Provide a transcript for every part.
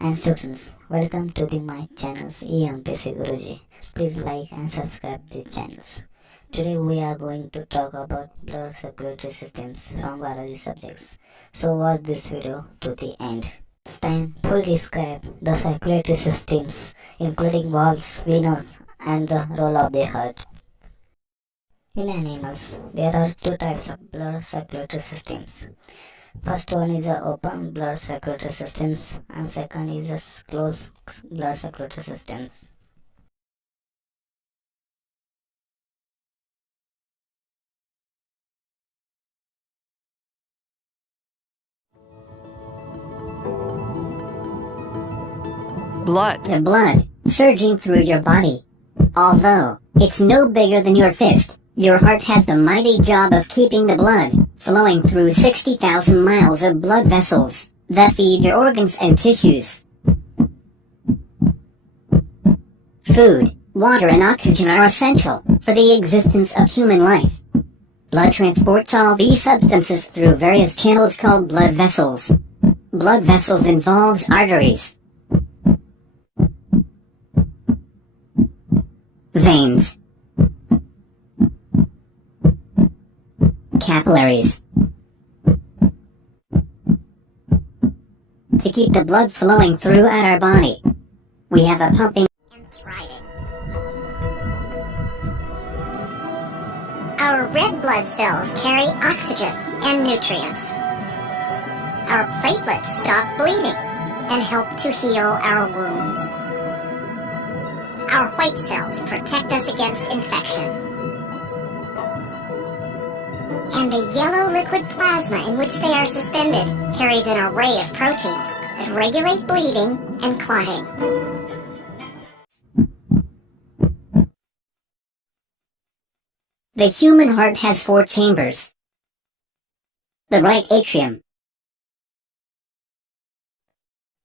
and students, welcome to my channels E-MPSC Guruji. Please like and subscribe these channels. Today we are going to talk about blood circulatory systems from biology subjects. So watch this video to the end. This time we'll describe the circulatory systems including valves, veins and the role of the heart. In animals, there are two types of blood circulatory systems. First one is a open blood circulatory systems and second is a closed blood circulatory systems. Blood. The blood surging through your body. Although it's no bigger than your fist, your heart has the mighty job of keeping the blood flowing through 60,000 miles of blood vessels that feed your organs and tissues. Food, water and oxygen are essential for the existence of human life. Blood transports all these substances through various channels called blood vessels. Blood vessels involves arteries, veins, capillaries. To keep the blood flowing throughout our body, we have a pumping and thriving. Our red blood cells carry oxygen and nutrients. Our platelets stop bleeding and help to heal our wounds. Our white cells protect us against infection. And the yellow liquid plasma in which they are suspended carries an array of proteins that regulate bleeding and clotting. The human heart has 4 chambers. The right atrium,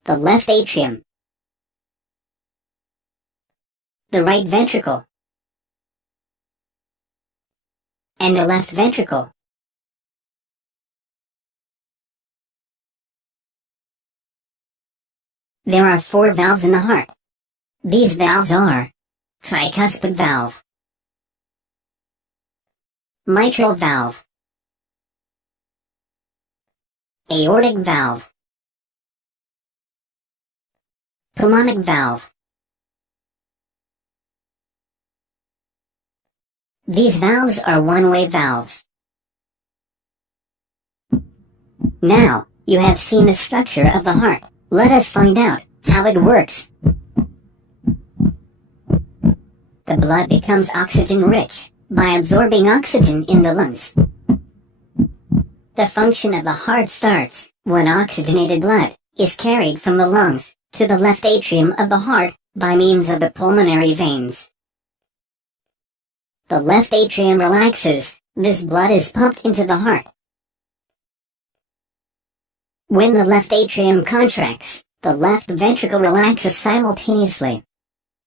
the left atrium, the right ventricle, and the left ventricle. There are 4 valves in the heart. These valves are tricuspid valve, mitral valve, aortic valve, pulmonic valve. These valves are one-way valves. Now, you have seen the structure of the heart. Let us find out how it works. The blood becomes oxygen-rich by absorbing oxygen in the lungs. The function of the heart starts when oxygenated blood is carried from the lungs to the left atrium of the heart by means of the pulmonary veins. The left atrium relaxes. This blood is pumped into the heart. When the left atrium contracts, the left ventricle relaxes simultaneously.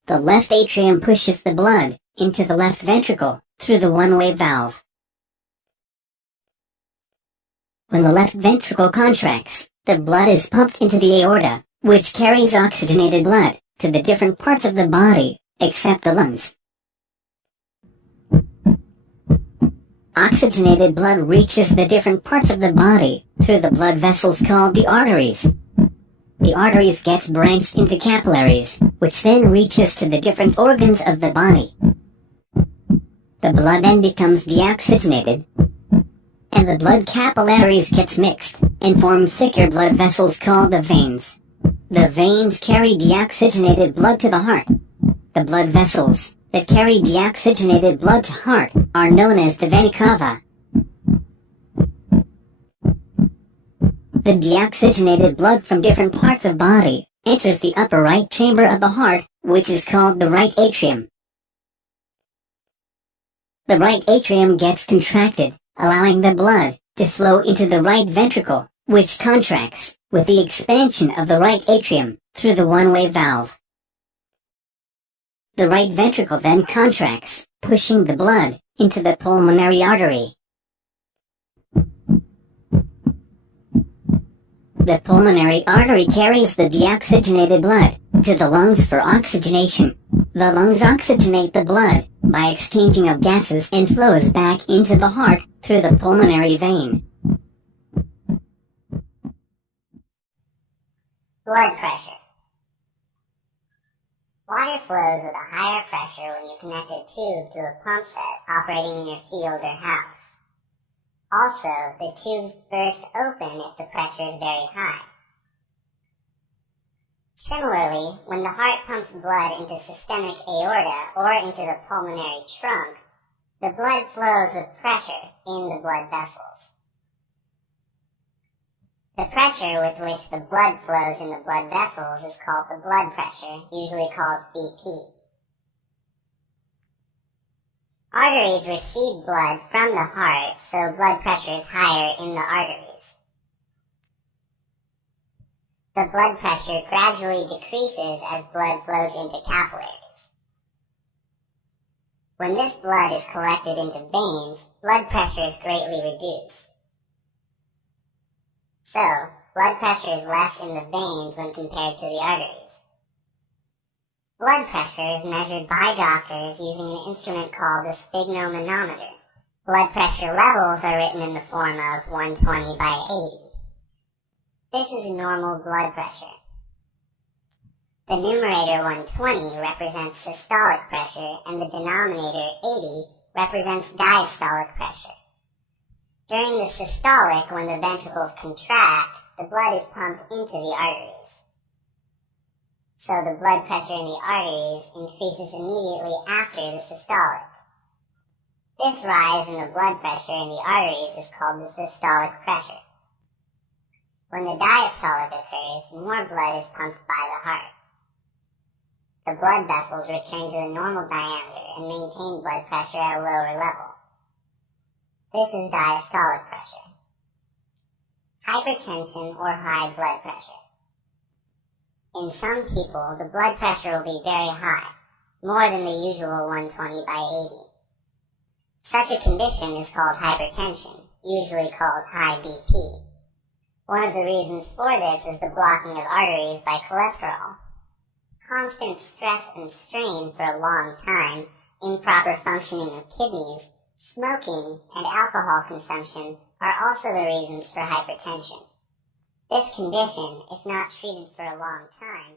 The left atrium pushes the blood into the left ventricle through the one-way valve. When the left ventricle contracts, the blood is pumped into the aorta, which carries oxygenated blood to the different parts of the body, except the lungs. Oxygenated blood reaches the different parts of the body through the blood vessels called the arteries. The arteries gets branched into capillaries, which then reaches to the different organs of the body. The blood then becomes deoxygenated, and the blood capillaries gets mixed and form thicker blood vessels called the veins. The veins carry deoxygenated blood to the heart. The blood vessels that carry deoxygenated blood to heart are known as the vena cava. The deoxygenated blood from different parts of body enters the upper right chamber of the heart, which is called the right atrium. The right atrium gets contracted, allowing the blood to flow into the right ventricle, which contracts with the expansion of the right atrium through the one-way valve. The right ventricle then contracts, pushing the blood into the pulmonary artery. The pulmonary artery carries the deoxygenated blood to the lungs for oxygenation. The lungs oxygenate the blood by exchanging of gases and flows back into the heart through the pulmonary vein. Blood pressure. Water flows with a higher pressure when you connect a tube to a pump set operating in your field or house. Also, the tubes burst open if the pressure is very high. Similarly, when the heart pumps blood into systemic aorta or into the pulmonary trunk, the blood flows with pressure in the blood vessels. The pressure with which the blood flows in the blood vessels is called the blood pressure, usually called BP. Arteries receive blood from the heart, so blood pressure is higher in the arteries. The blood pressure gradually decreases as blood flows into capillaries. When this blood is collected into veins, blood pressure is greatly reduced. So, blood pressure is less in the veins when compared to the arteries. Blood pressure is measured by doctors using an instrument called the sphygmomanometer. Blood pressure levels are written in the form of 120 by 80. This is normal blood pressure. The numerator 120 represents systolic pressure and the denominator 80 represents diastolic pressure. During the systolic, when the ventricles contract, the blood is pumped into the arteries. So the blood pressure in the arteries increases immediately after the systolic. This rise in the blood pressure in the arteries is called the systolic pressure. When the diastolic occurs, more blood is pumped by the heart. The blood vessels return to the normal diameter and maintain blood pressure at a lower level. This is diastolic pressure. Hypertension or high blood pressure. In some people, the blood pressure will be very high, more than the usual 120 by 80. Such a condition is called hypertension, usually called high BP. One of the reasons for this is the blocking of arteries by cholesterol. Constant stress and strain for a long time, improper functioning of kidneys, smoking, and alcohol consumption are also the reasons for hypertension. This condition, if not treated for a long time,